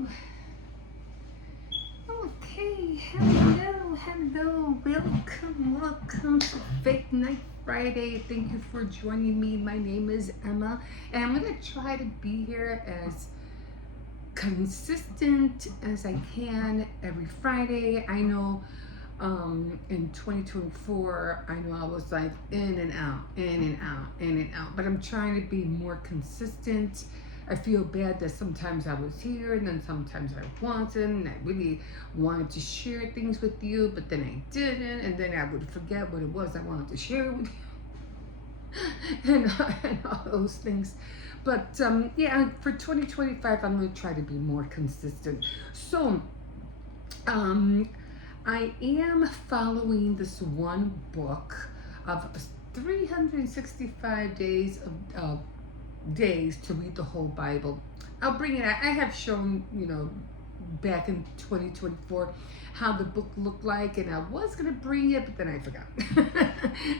Ooh. Okay, hello, welcome to Fake Night Friday. Thank you for joining me. My name is Emma, and I'm gonna try to be here as consistent as I can every Friday. I know in 2024, I know I was like in and out, in and out, in and out, but I'm trying to be more consistent. I feel bad that sometimes I was here and then sometimes I wasn't. I really wanted to share things with you, but then I didn't, and then I would forget what it was I wanted to share with you, and all those things. But yeah, for 2025, I'm going to try to be more consistent. So, um, I am following this one book of 365 days of days to read the whole Bible. I'll bring it out. I have shown, back in 2024 how the book looked like, and I was going to bring it, but then I forgot.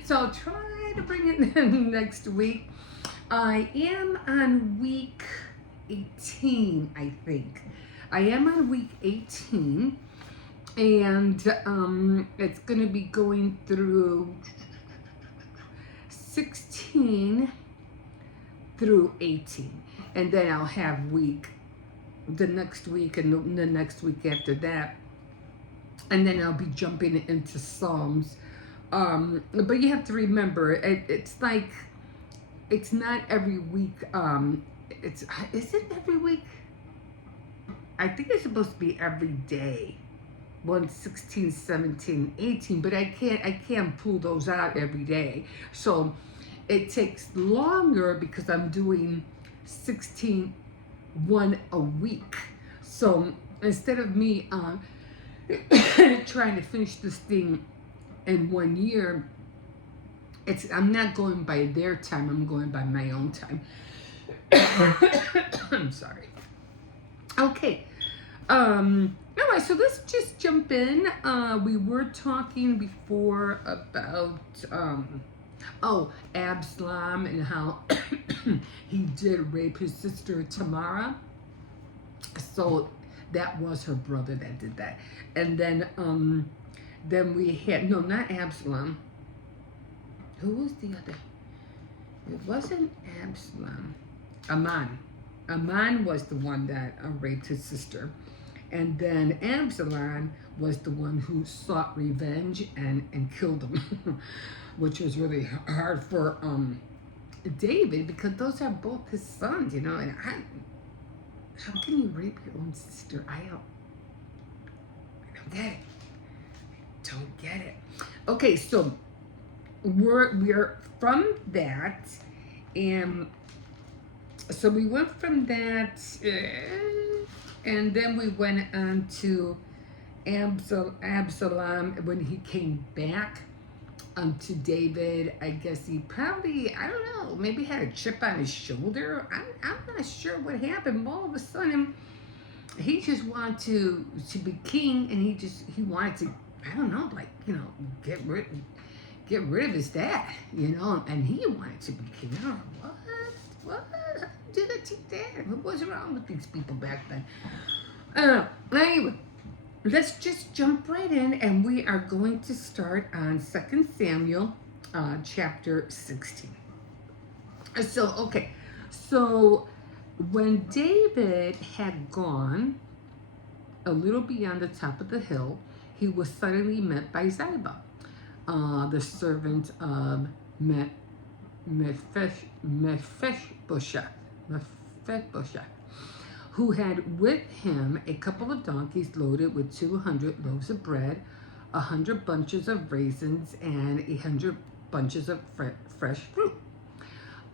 So I'll try to bring it next week. I am on week 18, I think. I am on week 18, and it's going to be going through 16 through 18, and then I'll have the next week and the next week after that, and then I'll be jumping into Psalms. But you have to remember, it's like, it's not every week. Is it every week? I think it's supposed to be every day. 1, 16, 17, 18, but I can't pull those out every day. So it takes longer because I'm doing 16, one a week. So instead of me trying to finish this thing in 1 year, I'm not going by their time, I'm going by my own time. I'm sorry. Okay. Alright, so let's just jump in. We were talking before about Absalom and how he did rape his sister Tamara. So that was her brother that did that. And then we had, no, not Absalom. Who was the other? It wasn't Absalom. Amon. Amon was the one that raped his sister. And then Absalom was the one who sought revenge and killed him, which was really hard for David, because those are both his sons, And how can you rape your own sister? I don't get it. Don't get it. Okay, so we're from that, and so we went from that, and then we went on to Absalom when he came back to David. I guess he probably, I don't know, maybe had a chip on his shoulder. I'm not sure what happened. All of a sudden, he just wanted to be king, and he wanted to, I don't know, like, get rid of his dad, and he wanted to be king. I don't know, what? Did it to dad? What was wrong with these people back then? Anyway, let's just jump right in, and we are going to start on 2 Samuel chapter 16. So when David had gone a little beyond the top of the hill, he was suddenly met by Ziba, the servant of Mephibosheth, who had with him a couple of donkeys loaded with 200 loaves of bread, 100 bunches of raisins, and 100 bunches of fresh fruit,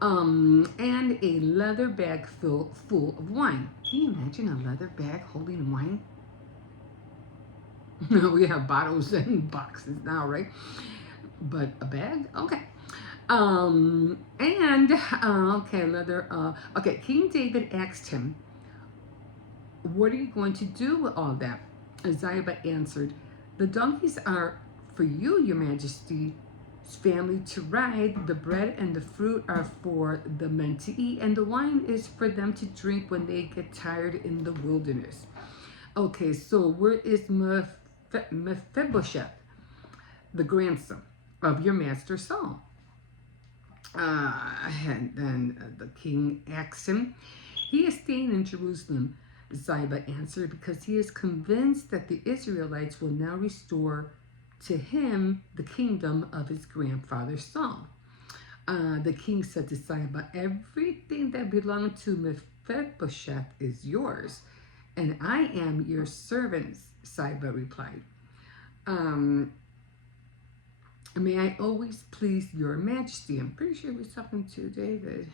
and a leather bag full of wine. Can you imagine a leather bag holding wine? We have bottles and boxes now, right? But a bag? Okay. King David asked him, "What are you going to do with all that?" Ziba answered, "The donkeys are for you, your majesty, family to ride. The bread and the fruit are for the men to eat, and the wine is for them to drink when they get tired in the wilderness. Okay, so where is Mephibosheth, the grandson of your master Saul? And then the king asked him. He is staying in Jerusalem, Ziba answered, because he is convinced that the Israelites will now restore to him the kingdom of his grandfather Saul. The king said to Ziba, everything that belonged to Mephibosheth is yours, and I am your servant, Ziba replied. May I always please your majesty. I'm pretty sure we're talking to David.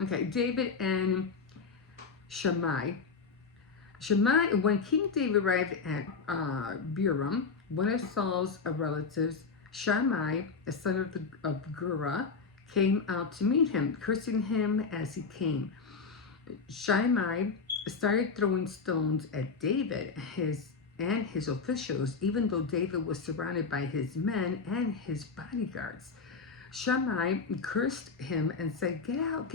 Okay, David and Shammai. When King David arrived at Biram, one of Saul's relatives, Shammai, a son of Gera, came out to meet him, cursing him as he came. Shammai started throwing stones at David and his officials, even though David was surrounded by his men and his bodyguards. Shammai cursed him and said, get out,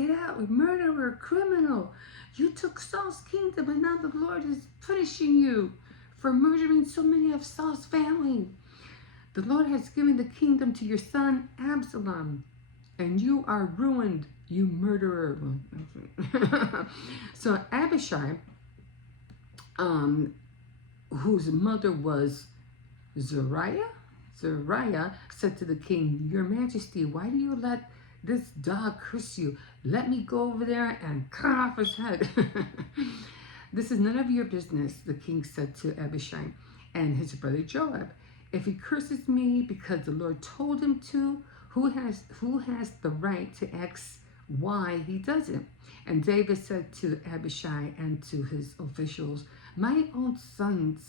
murderer, criminal. You took Saul's kingdom, and now the Lord is punishing you for murdering so many of Saul's family. The Lord has given the kingdom to your son Absalom, and you are ruined, you murderer. So Abishai, whose mother was Zeruiah, said to the king, Your Majesty, why do you let this dog curse you? Let me go over there and cut off his head. This is none of your business, the king said to Abishai and his brother Joab. If he curses me because the Lord told him to, who has the right to ask why he does it? And David said to Abishai and to his officials, My own son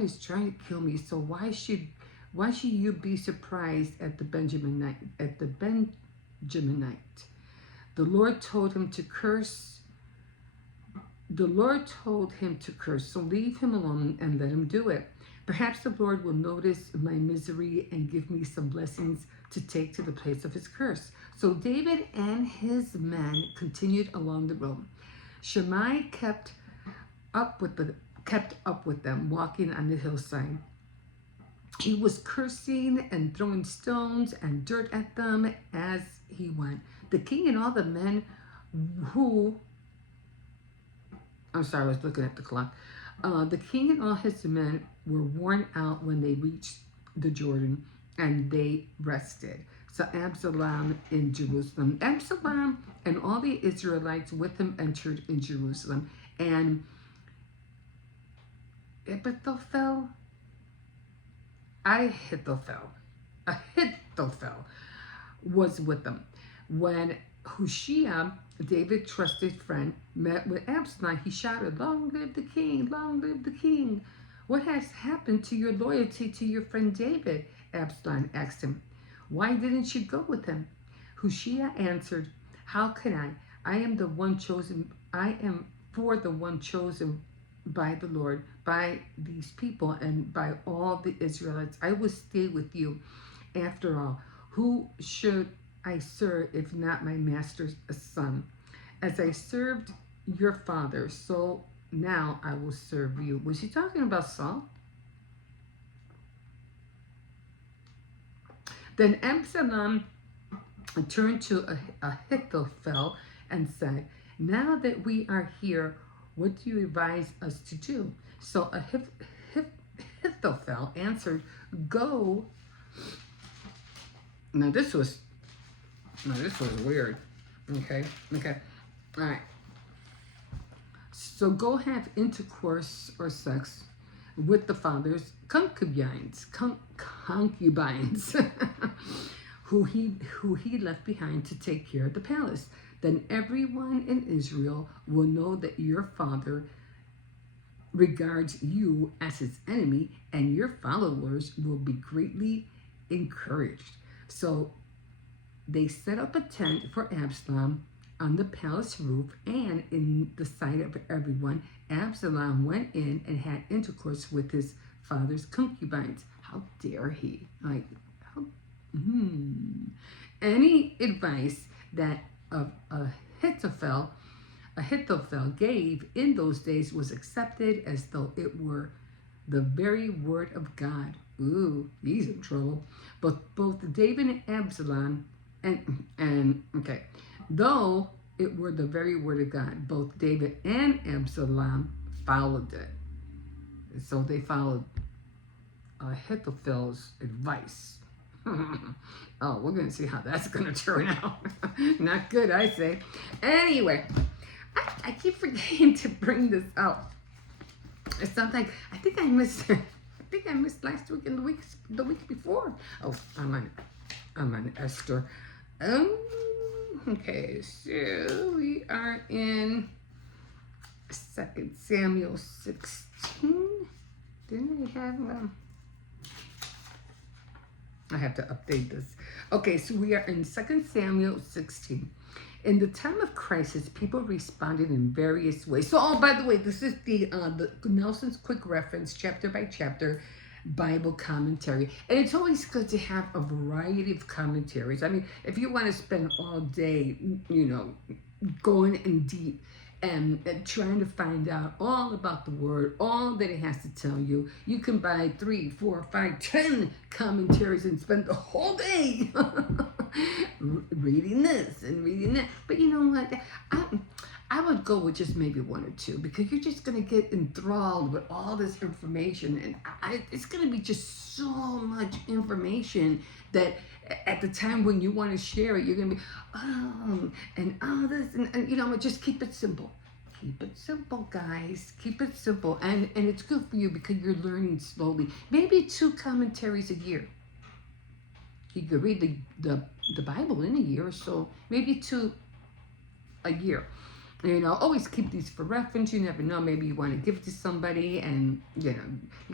is trying to kill me, so why should you be surprised at the Benjaminite? The Lord told him to curse. So leave him alone and let him do it. Perhaps the Lord will notice my misery and give me some blessings to take to the place of his curse. So David and his men continued along the road. Shammai kept up with them, walking on the hillside. He was cursing and throwing stones and dirt at them as he went. The king and all the men I was looking at the clock. The king and all his men were worn out when they reached the Jordan, and they rested. So Absalom in Jerusalem. Absalom and all the Israelites with him entered in Jerusalem, and Ahithophel was with them. When Hushai, David's trusted friend, met with Absalom, he shouted, Long live the king, long live the king. What has happened to your loyalty to your friend David? Absalom asked him. Why didn't you go with him? Hushai answered, How can I? I am the one chosen by the Lord, by these people, and by all the Israelites. I will stay with you. After all, who should I serve if not my master's son? As I served your father, so now I will serve you. Was he talking about Saul? Then Absalom turned to Ahithophel and said, Now that we are here, what do you advise us to do? So Ahithophel answered, Go. Now this was weird. Okay. All right. So go have intercourse or sex with the father's concubines, who he left behind to take care of the palace. Then everyone in Israel will know that your father regards you as his enemy, and your followers will be greatly encouraged. So they set up a tent for Absalom on the palace roof, and in the sight of everyone, Absalom went in and had intercourse with his father's concubines. How dare he? Any advice that Ahithophel, Ahithophel gave in those days was accepted as though it were the very word of God. Ooh, he's in trouble. But both David and Absalom, and okay, though it were the very word of God, both David and Absalom followed it. So they followed Ahithophel's advice. Oh, we're going to see how that's going to turn out. Not good, I say. Anyway, I keep forgetting to bring this up. It's something I think I missed. I think I missed last week and the week before. Oh, I'm on Esther. Okay, so we are in 2 Samuel 16. Didn't I have I have to update this. Okay, so we are in 2 Samuel 16. In the time of crisis, people responded in various ways. So, oh, by the way, this is the Nelson's Quick Reference, chapter by chapter, Bible commentary. And it's always good to have a variety of commentaries. I mean, if you want to spend all day, going in deep and trying to find out all about the word, all that it has to tell you, you can buy 3, 4, 5, 10 commentaries and spend the whole day reading this and reading that. But you know what? I would go with just maybe 1 or 2 because you're just going to get enthralled with all this information. And it's going to be just so much information that at the time when you want to share it, you're going to be, and all this, and just keep it simple. Keep it simple, guys. Keep it simple. And it's good for you because you're learning slowly. Maybe 2 commentaries a year. You could read the Bible in a year or so. Maybe 2 a year. Always keep these for reference. You never know. Maybe you want to give it to somebody, and you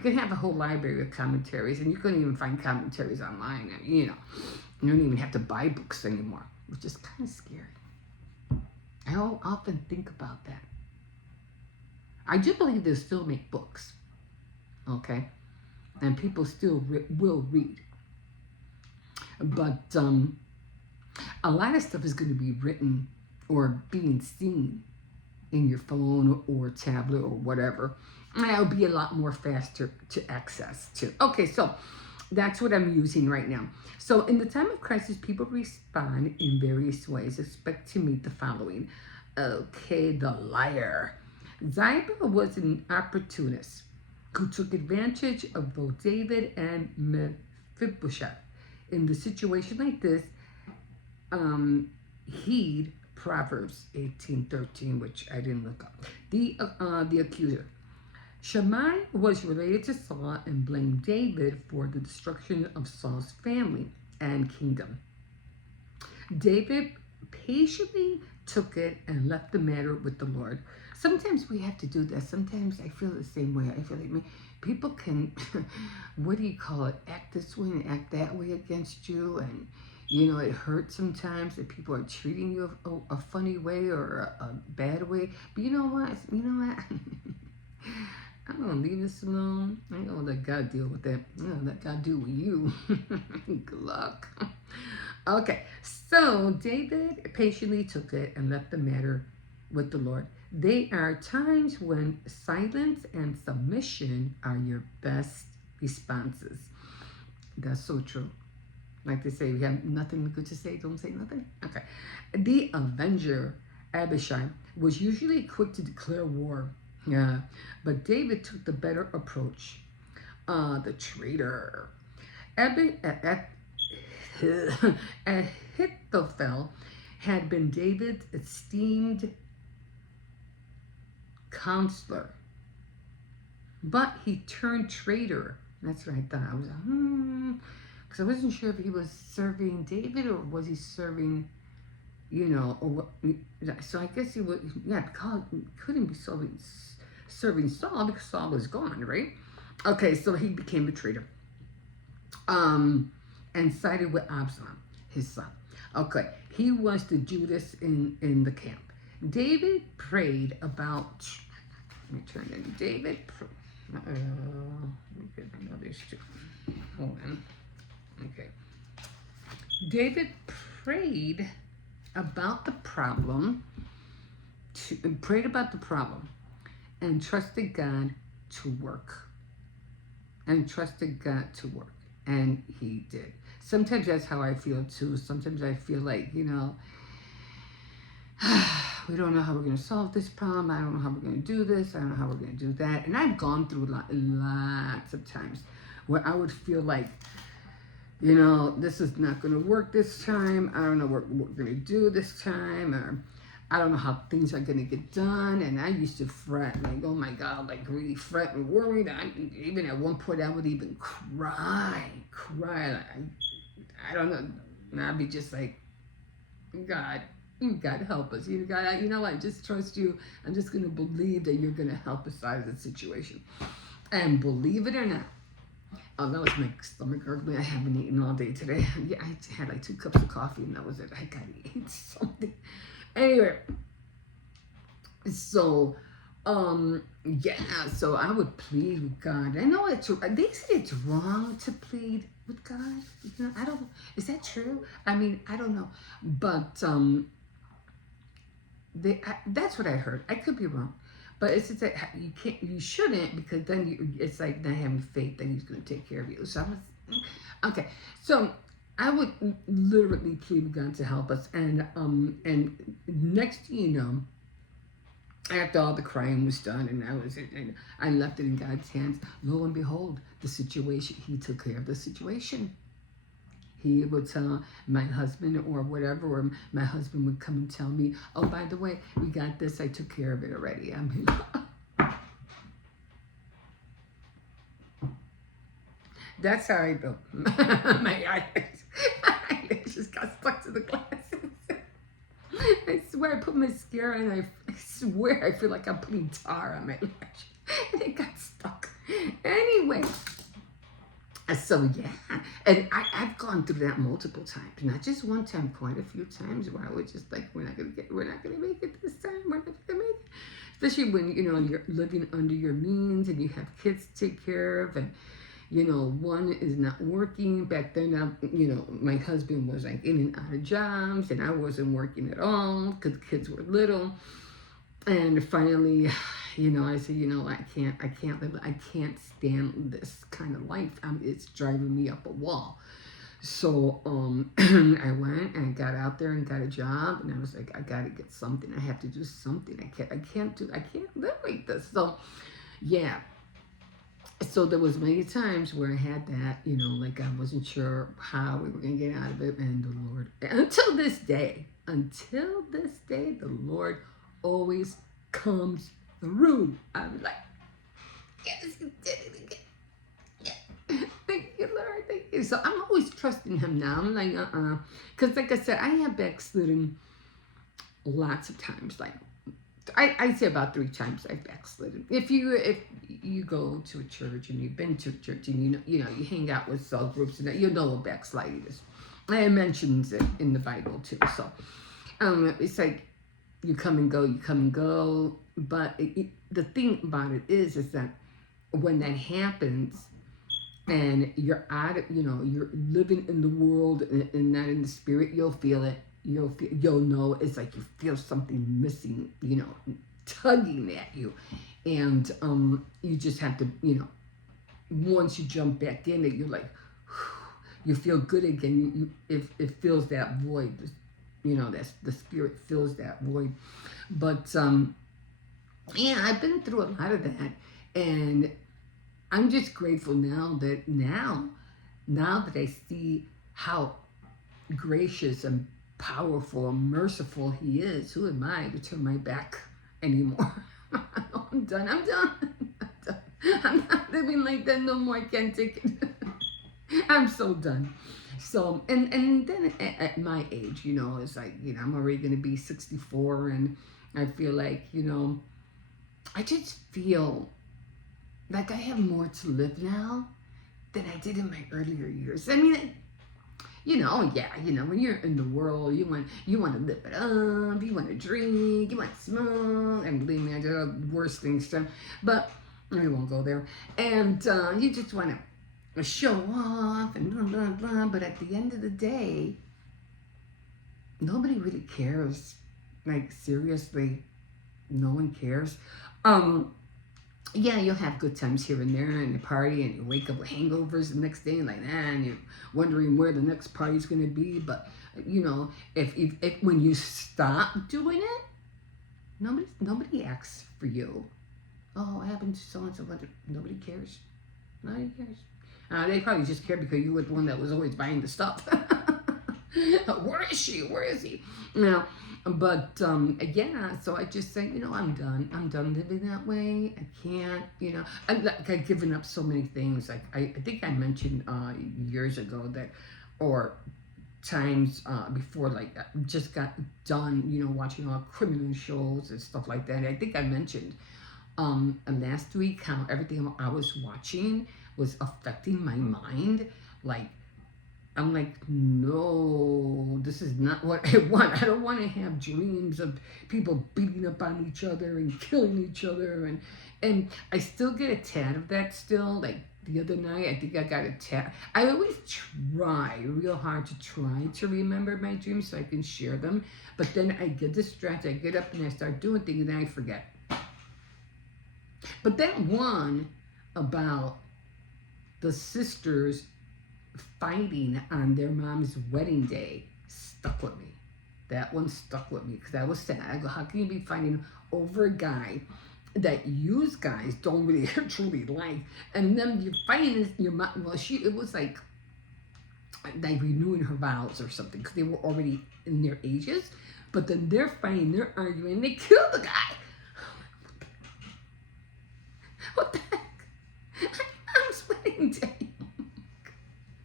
can have a whole library of commentaries, and you can even find commentaries online. And, you don't even have to buy books anymore, which is kind of scary. I often think about that. I do believe they still make books, okay, and people still will read, but a lot of stuff is going to be written or being seen in your phone or tablet or whatever. And it'll be a lot more faster to access to. Okay, so that's what I'm using right now. So in the time of crisis, people respond in various ways. Expect to meet the following. Okay, the liar. Ziba was an opportunist who took advantage of both David and Mephibosheth. In the situation like this, heed Proverbs 18:13, which I didn't look up. The accuser. Shammai was related to Saul and blamed David for the destruction of Saul's family and kingdom. David patiently took it and left the matter with the Lord. Sometimes we have to do that. Sometimes I feel the same way. I feel like people can, act this way and act that way against you, and it hurts sometimes that people are treating you a funny way or a bad way. But you know what? I'm going to leave this alone. I'm going to let God deal with that. Let God deal with you. Good luck. Okay, so David patiently took it and left the matter with the Lord. There are times when silence and submission are your best responses. That's so true. Like they say, we have nothing good to say, don't say nothing. Okay. The avenger, Abishai, was usually quick to declare war. Yeah. But David took the better approach. The traitor. Ahithophel had been David's esteemed counselor. But he turned traitor. That's what I thought. I was like, because I wasn't sure if he was serving David or was he serving, or what. So I guess he was, because he couldn't be serving Saul because Saul was gone, right? Okay, so he became a traitor. And sided with Absalom, his son. Okay, he was the Judas in the camp. David prayed about, let me turn in, David, let me get another stick. Hold on. Okay. David prayed about the problem, prayed about the problem, and trusted God to work. And trusted God to work. And he did. Sometimes that's how I feel too. Sometimes I feel like, we don't know how we're going to solve this problem. I don't know how we're going to do this. I don't know how we're going to do that. And I've gone through lots of times where I would feel like, this is not going to work this time. I don't know what we're going to do this time. Or I don't know how things are going to get done. And I used to fret, like, oh my God, like really fret and worried. Even at one point, I would even cry. Like, I don't know. And I'd be just like, God, you got to help us. God, I just trust you. I'm just going to believe that you're going to help us out of the situation. And believe it or not, oh, that was my stomach gurgling. I haven't eaten all day today. Yeah, I had like 2 cups of coffee and that was it. I got to eat something. Anyway, so, so I would plead with God. I know they say it's wrong to plead with God. I don't, is that true? I mean, I don't know. But, that's what I heard. I could be wrong, but it's just that you shouldn't, because then it's like not having faith that he's going to take care of you. So okay. So I would literally plead with God to help us, and next thing you know, after all the crying was done, and I left it in God's hands. Lo and behold, he took care of the situation. He would tell my husband or whatever, or my husband would come and tell me, oh, by the way, we got this. I took care of it already. I mean, that's how I feel. My eyelashes got stuck to the glasses. I swear I put mascara and I swear I feel like I'm putting tar on my lashes. And it got stuck. Anyway. So yeah, and I've gone through that multiple times, not just one time, quite a few times, where I was just like, we're not gonna make it this time. We're not gonna make it. Especially when you're living under your means and you have kids to take care of, and one is not working. Back then, my husband was like in and out of jobs, and I wasn't working at all because the kids were little. And finally, I said, I can't live. I can't stand this kind of life. It's driving me up a wall. So I went and got out there and got a job, and I was like, I gotta get something. I have to do something. I can't live like this. So yeah. So there was many times where I had that, like I wasn't sure how we were gonna get out of it, and the Lord, until this day, the Lord always comes through. I'm like, yes, you did it again. Yeah. Thank you, Lord. Thank you. So I'm always trusting him now. I'm like, because like I said, I have backslidden lots of times. Like I'd say about 3 times I've backslidden. If you go to a church and you've been to a church and you hang out with cell groups, and you know what backsliding is. It mentions it in the Bible too. So it's like, you come and go. But the thing about it is that when that happens and you're out of, you're living in the world and not in the spirit, you'll feel it. You'll know. It's like you feel something missing, tugging at you. And you just have to, once you jump back in it, you're like, you feel good again. It fills that void. That's the spirit fills that void. But yeah, I've been through a lot of that, and I'm just grateful now that I see how gracious and powerful and merciful he is. Who am I to turn my back anymore? I'm done. I'm not living like that no more. I can't take it. I'm so done. So, and then at my age, it's like, I'm already going to be 64, and I feel like, I just feel like I have more to live now than I did in my earlier years. I mean, when you're in the world, you want to live it up, you want to drink, you want to smoke, and believe me, I did the worst things too, but I won't go there. And you just want to show off and blah, blah, blah. But at the end of the day, nobody really cares. Like, seriously, no one cares. Um, yeah, you'll have good times here and there and the party, and you wake up with hangovers the next day and like that, and you're wondering where the next party's gonna be. But you know, if when you stop doing it, nobody asks for you. Oh, what happened to so and so? Nobody cares. Nobody cares. They probably just care because you were the one that was always buying the stuff. Where is she? Where is he? You know, but yeah. So I just say, you know, I'm done. I'm done living that way. I can't. You know, I've given up so many things. Like I think I mentioned years ago that, or times before, like I just got done, you know, watching all criminal shows and stuff like that. I think I mentioned last week how everything I was watching was affecting my mind. Like, I'm like, no, this is not what I want. I don't want to have dreams of people beating up on each other and killing each other, and I still get a tad of that still. Like the other night, I think I got a tad. I always try real hard to try to remember my dreams so I can share them, but then I get distracted. I get up and I start doing things and then I forget. But that one about the sisters fighting on their mom's wedding day stuck with me. That one stuck with me because I was sad. I go, how can you be fighting over a guy that you guys don't really truly like, and then you're fighting your mom? Well, it was like renewing her vows or something because they were already in their ages. But then they're fighting, they're arguing, they kill the guy. What the heck? Mom's wedding day.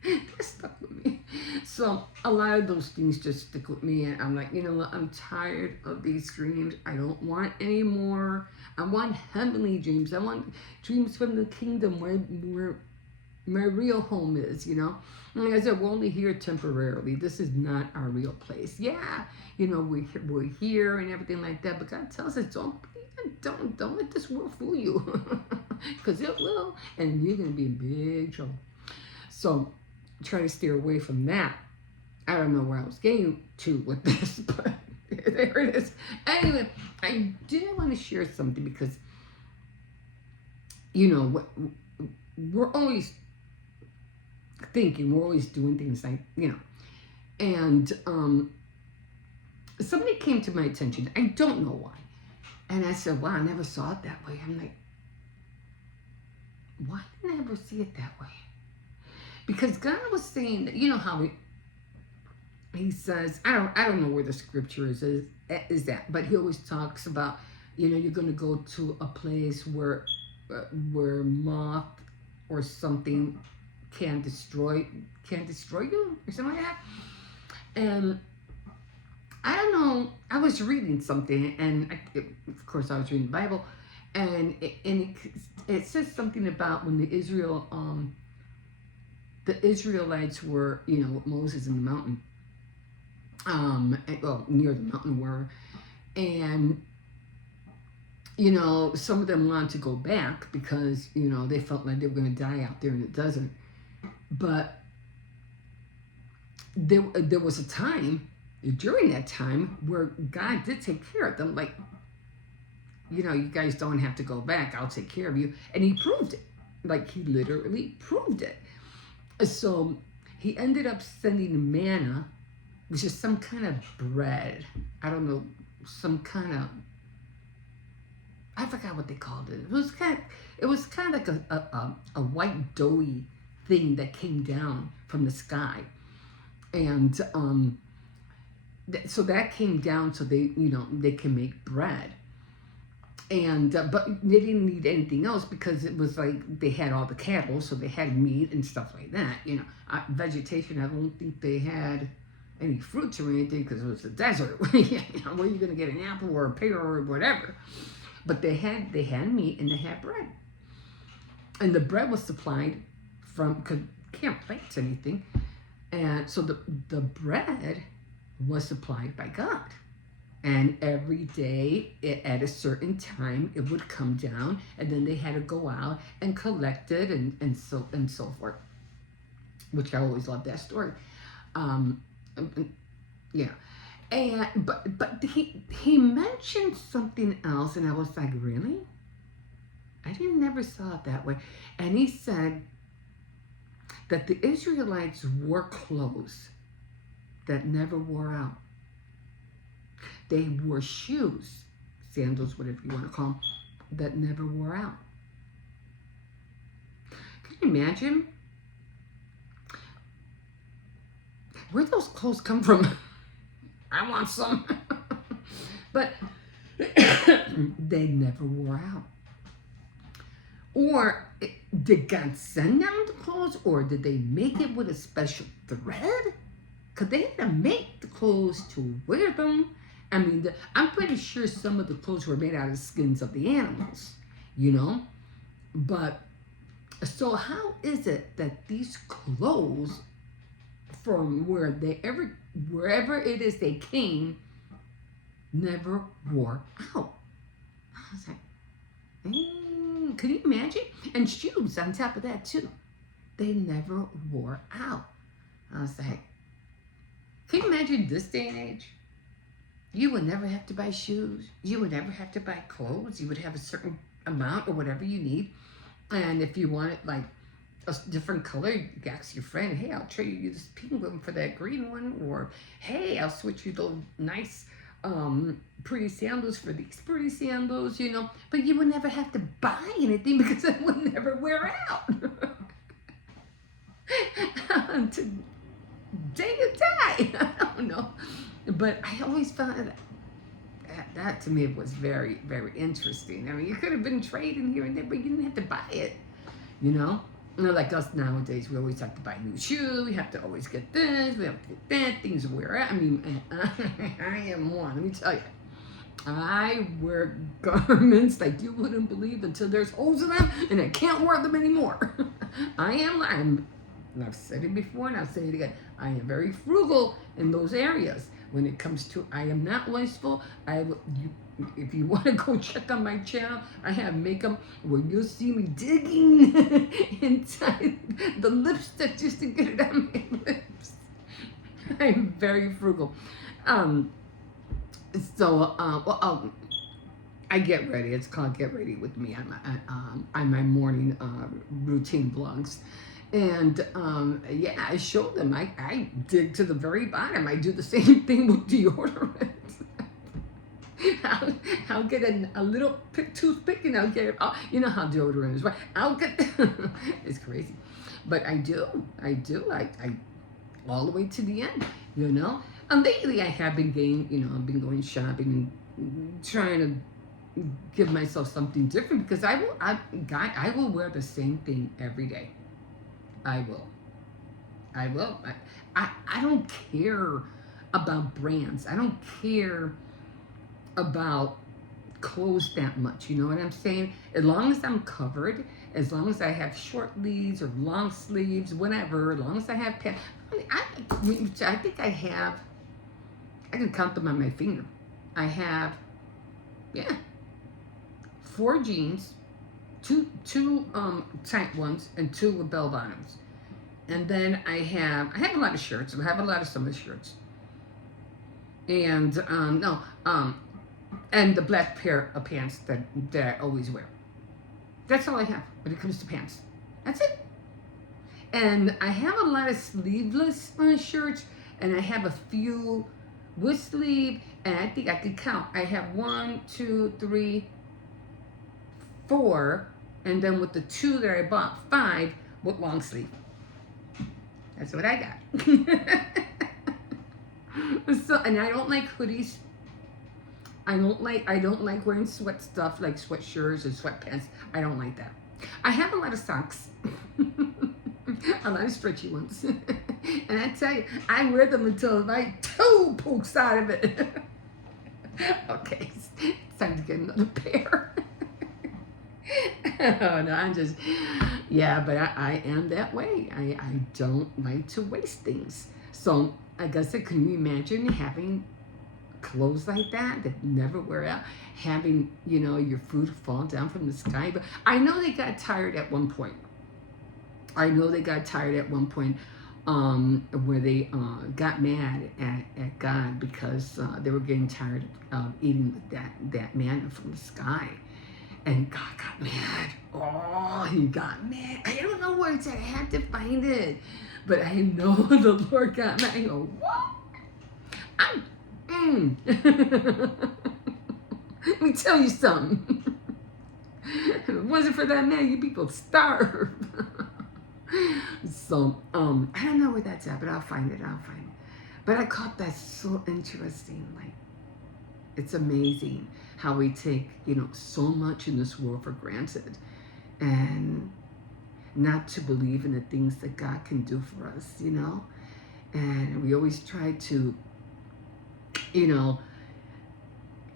That stuck with me. So a lot of those things just stick with me, and I'm like, you know what? I'm tired of these dreams. I don't want any more. I want heavenly dreams. I want dreams from the kingdom where my real home is, you know. And like I said, we're only here temporarily. This is not our real place. Yeah, you know, we're here and everything like that. But God tells us, don't let this world fool you, because it will, and you're gonna be in big trouble. So try to steer away from that. I don't know where I was getting to with this, but there it is. Anyway, I did want to share something because, you know, we're always thinking, we're always doing things like, you know, and somebody came to my attention. I don't know why. And I said, wow, I never saw it that way. I'm like, why didn't I ever see it that way? Because God was saying that, you know how he says, I don't know where the scripture is that, but he always talks about, you know, you're going to go to a place where moth or something can't destroy you or something like that. And I don't know, I was reading something, and of course I was reading the Bible, and it says something about when the Israelites were, you know, with Moses in the mountain, near the mountain were, and, you know, some of them wanted to go back because, you know, they felt like they were going to die out there in the desert. But there was a time, during that time, where God did take care of them. Like, you know, you guys don't have to go back. I'll take care of you. And he proved it. Like, he literally proved it. So he ended up sending manna, which is some kind of bread. I don't know, some kind of, I forgot what they called it. It was kind of like a white doughy thing that came down from the sky, and so that came down so they, you know, they can make bread. And but they didn't need anything else because it was like they had all the cattle, so they had meat and stuff like that. You know, vegetation. I don't think they had any fruits or anything because it was a desert. You know, where are you gonna get an apple or a pear or whatever? But they had meat and they had bread, and the bread was supplied from, because you can't plant anything, and so the bread was supplied by God. And every day, at a certain time, it would come down, and then they had to go out and collect it, and so forth. Which I always loved that story. Yeah, And but he mentioned something else, and I was like, really? I didn't never saw it that way. And he said that the Israelites wore clothes that never wore out. They wore shoes, sandals, whatever you want to call them, that never wore out. Can you imagine? Where'd those clothes come from? I want some. But they never wore out. Or did God send down the clothes, or did they make it with a special thread? Because they had to make the clothes to wear them. I mean, I'm pretty sure some of the clothes were made out of skins of the animals, you know? But, so how is it that these clothes, from wherever it is they came, never wore out? I was like, can you imagine? And shoes on top of that too. They never wore out. I was like, can you imagine this day and age? You would never have to buy shoes. You would never have to buy clothes. You would have a certain amount or whatever you need. And if you wanted like a different color, you ask your friend, hey, I'll trade you this pink one for that green one. Or, hey, I'll switch you those nice pretty sandals for these pretty sandals, you know. But you would never have to buy anything because it would never wear out. To day to day. I don't know. But I always found that to me was very, very interesting. I mean, you could have been trading here and there, but you didn't have to buy it, you know? You know, like us nowadays, we always have to buy new shoes. We have to always get this. We have to get that. Things wear out. I mean, I am one. Let me tell you. I wear garments like you wouldn't believe until there's holes in them and I can't wear them anymore. And I've said it before and I'll say it again. I am very frugal in those areas. When it comes to, I am not wasteful. If you want to go check on my channel, I have makeup where you'll see me digging inside the lipstick just to get it on my lips. I'm very frugal. I get ready. It's called Get Ready with Me on my morning routine vlogs. And yeah, I showed them. I dig to the very bottom. I do the same thing with deodorant. I'll get a little toothpick and I'll get it. You know how deodorant is, right? I'll get it's crazy, but I do. I all the way to the end. You know. And lately I have been I've been going shopping and trying to give myself something different because I will wear the same thing every day. I will. I don't care about brands. I don't care about clothes that much. You know what I'm saying? As long as I'm covered, as long as I have short sleeves or long sleeves, whatever, as long as I have pants. I think I can count them on my finger. I have, 4 jeans, two tight ones, and 2 with bell bottoms. And then I have a lot of shirts. I have a lot of summer shirts. And and the black pair of pants that I always wear. That's all I have when it comes to pants. That's it. And I have a lot of sleeveless shirts, and I have a few with sleeve, and I think I could count. I have 1, 2, 3, 4, and then with the 2 that I bought, 5 with long sleeve. That's what I got. So, and I don't like hoodies. I don't like wearing sweat stuff like sweatshirts and sweatpants. I don't like that. I have a lot of socks. A lot of stretchy ones. And I tell you, I wear them until my toe pokes out of it. Okay, it's time to get another pair. Oh, no, but I am that way. I don't like to waste things. So, like I said, can you imagine having clothes like that never wear out? Having, your food fall down from the sky? But I know they got tired at one point. where they got mad at God because they were getting tired of eating that manna from the sky. And God got mad. Oh, he got mad. I don't know where it's at. I had to find it. But I know the Lord got mad. I go, what? Let me tell you something. If it wasn't for that man, you people starve. So, I don't know where that's at, but I'll find it. But I caught that so interesting. Like, it's amazing how we take, so much in this world for granted and not to believe in the things that God can do for us, And we always try to,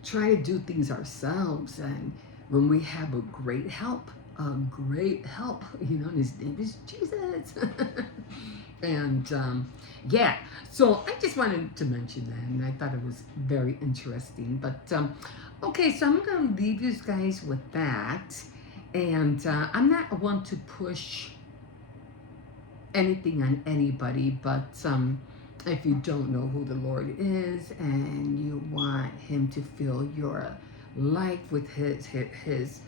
try to do things ourselves. And when we have a great help, and his name is Jesus. And yeah, so I just wanted to mention that, and I thought it was very interesting. But okay, so I'm going to leave you guys with that. And I'm not one to push anything on anybody, but if you don't know who the Lord is and you want him to fill your life with his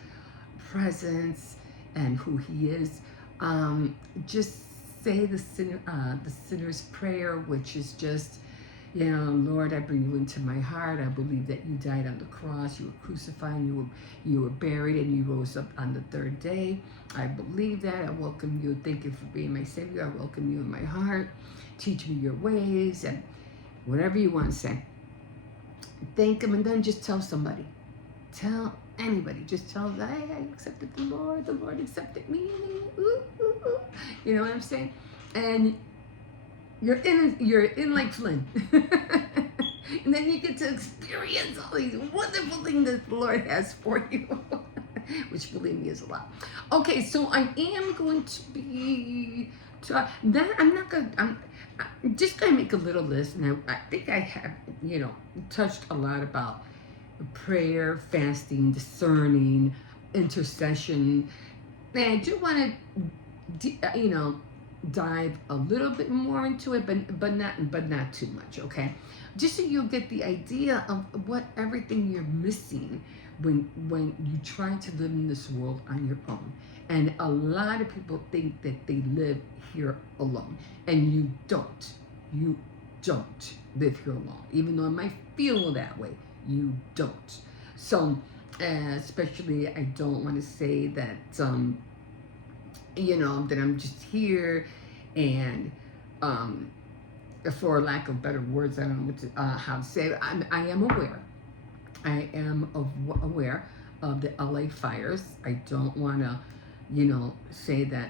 presence and who he is, just say the sinner's prayer, which is just, Lord, I bring you into my heart. I believe that you died on the cross, you were crucified, you were buried, and you rose up on the third day. I believe that. I welcome you. Thank you for being my Savior. I welcome you in my heart. Teach me your ways, and whatever you want to say. Thank him, and then just tell somebody. Tell anybody. Just tell them, hey, I accepted the Lord accepted me. Ooh, ooh, ooh. You know what I'm saying? And you're in like Flynn. And then you get to experience all these wonderful things that the Lord has for you. Which, believe me, is a lot. Okay, so I am going to be I'm just gonna make a little list. Now I think I have, touched a lot about prayer, fasting, discerning, intercession. And I do want to, dive a little bit more into it, but not too much. Okay, just so you'll get the idea of what everything you're missing when you try to live in this world on your own. And a lot of people think that they live here alone, and you don't. You don't live here alone, even though it might feel that way. You don't. So, especially, I don't want to say that, that I'm just here and, for lack of better words, I don't know how to say it. I am aware. I am aware of the LA fires. I don't want to, say that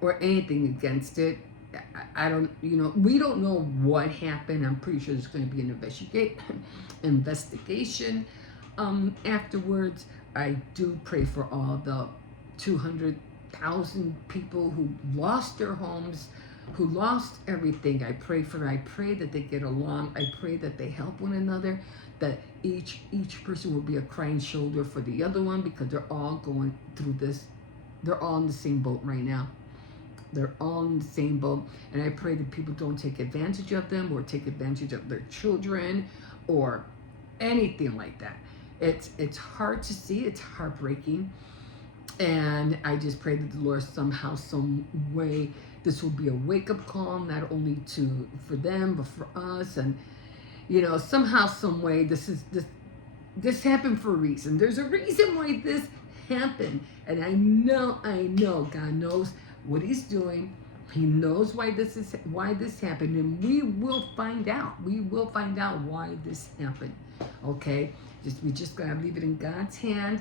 or anything against it. I don't, we don't know what happened. I'm pretty sure there's going to be an investigation afterwards. I do pray for all the 200,000 people who lost their homes, who lost everything. I pray that they get along. I pray that they help one another, that each person will be a crying shoulder for the other one, because they're all going through this. They're all in the same boat right now. They're all in the same boat. And I pray that people don't take advantage of them or take advantage of their children or anything like that. It's hard to see. It's heartbreaking. And I just pray that the Lord somehow, some way, this will be a wake-up call, not only for them, but for us. And, somehow, some way, this happened for a reason. There's a reason why this happened. And I know God knows what he's doing. He knows why this happened, and we will find out. We will find out why this happened. Okay? We just gotta leave it in God's hand.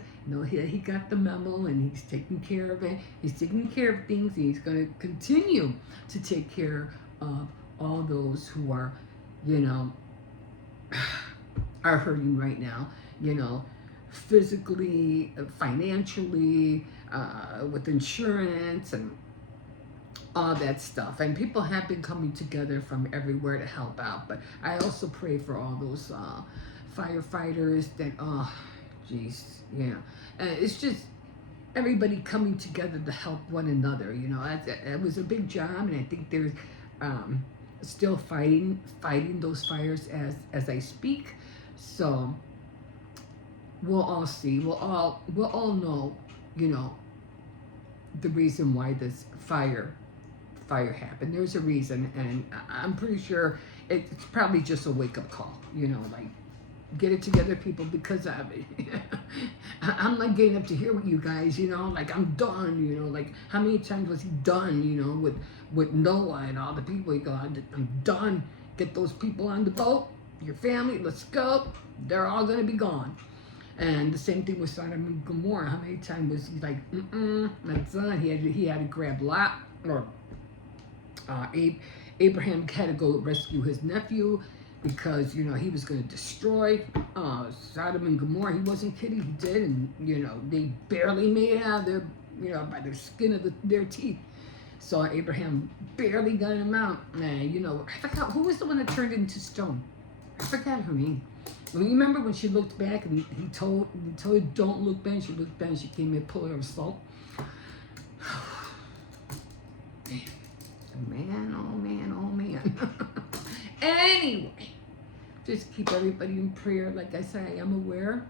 He got the memo, and he's taking care of it. He's taking care of things, and he's gonna continue to take care of all those who are, are hurting right now. Physically, financially, with insurance and all that stuff. And people have been coming together from everywhere to help out. But I also pray for all those firefighters that, it's just everybody coming together to help one another. It was a big job, and I think there's still fighting those fires as I speak. So we'll all see. We'll all know, you know, the reason why this fire happened. There's a reason, and I'm pretty sure it's probably just a wake up call. You know, like, get it together, people, because I'm like getting up to here with you guys. You know, like, I'm done. You know, like, how many times was he done? You know, with Noah and all the people. He go, I'm done. Get those people on the boat. Your family, let's go. They're all gonna be gone. And the same thing with Sodom and Gomorrah. How many times was he like, that's done. He had to grab Lot, or Abraham had to go rescue his nephew, because, you know, he was going to destroy Sodom and Gomorrah. He wasn't kidding. He did, and, you know, they barely made it out of their, you know, by the skin of their teeth. So Abraham barely got him out. Man, you know, I forgot who was the one that turned into stone. I forgot her name. Well, you remember when she looked back and he told her, don't look back. She looked back and she came in, pulled her of salt. Man, oh man, oh man. Anyway, just keep everybody in prayer. Like I said, I am aware,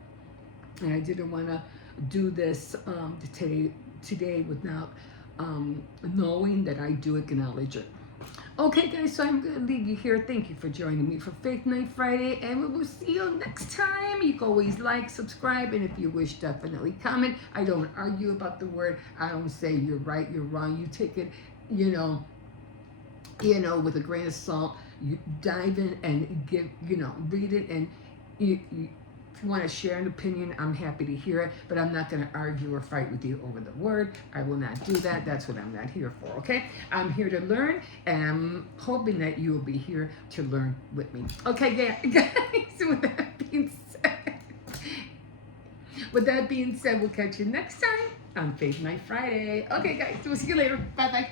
and I didn't want to do this today without knowing that I do acknowledge it. Okay, guys, so I'm going to leave you here. Thank you for joining me for Faith Night Friday, and we will see you next time. You can always like, subscribe, and if you wish, definitely comment. I don't argue about the word. I don't say you're right, you're wrong. You take it, you know, with a grain of salt. You dive in and give, you know, read it, and if you want to share an opinion, I'm happy to hear it, but I'm not going to argue or fight with you over the word. I will not do that. That's what I'm not here for, okay? I'm here to learn, and I'm hoping that you will be here to learn with me. Okay, guys, with that being said, we'll catch you next time on Faith Night Friday. Okay, guys, we'll see you later. Bye-bye.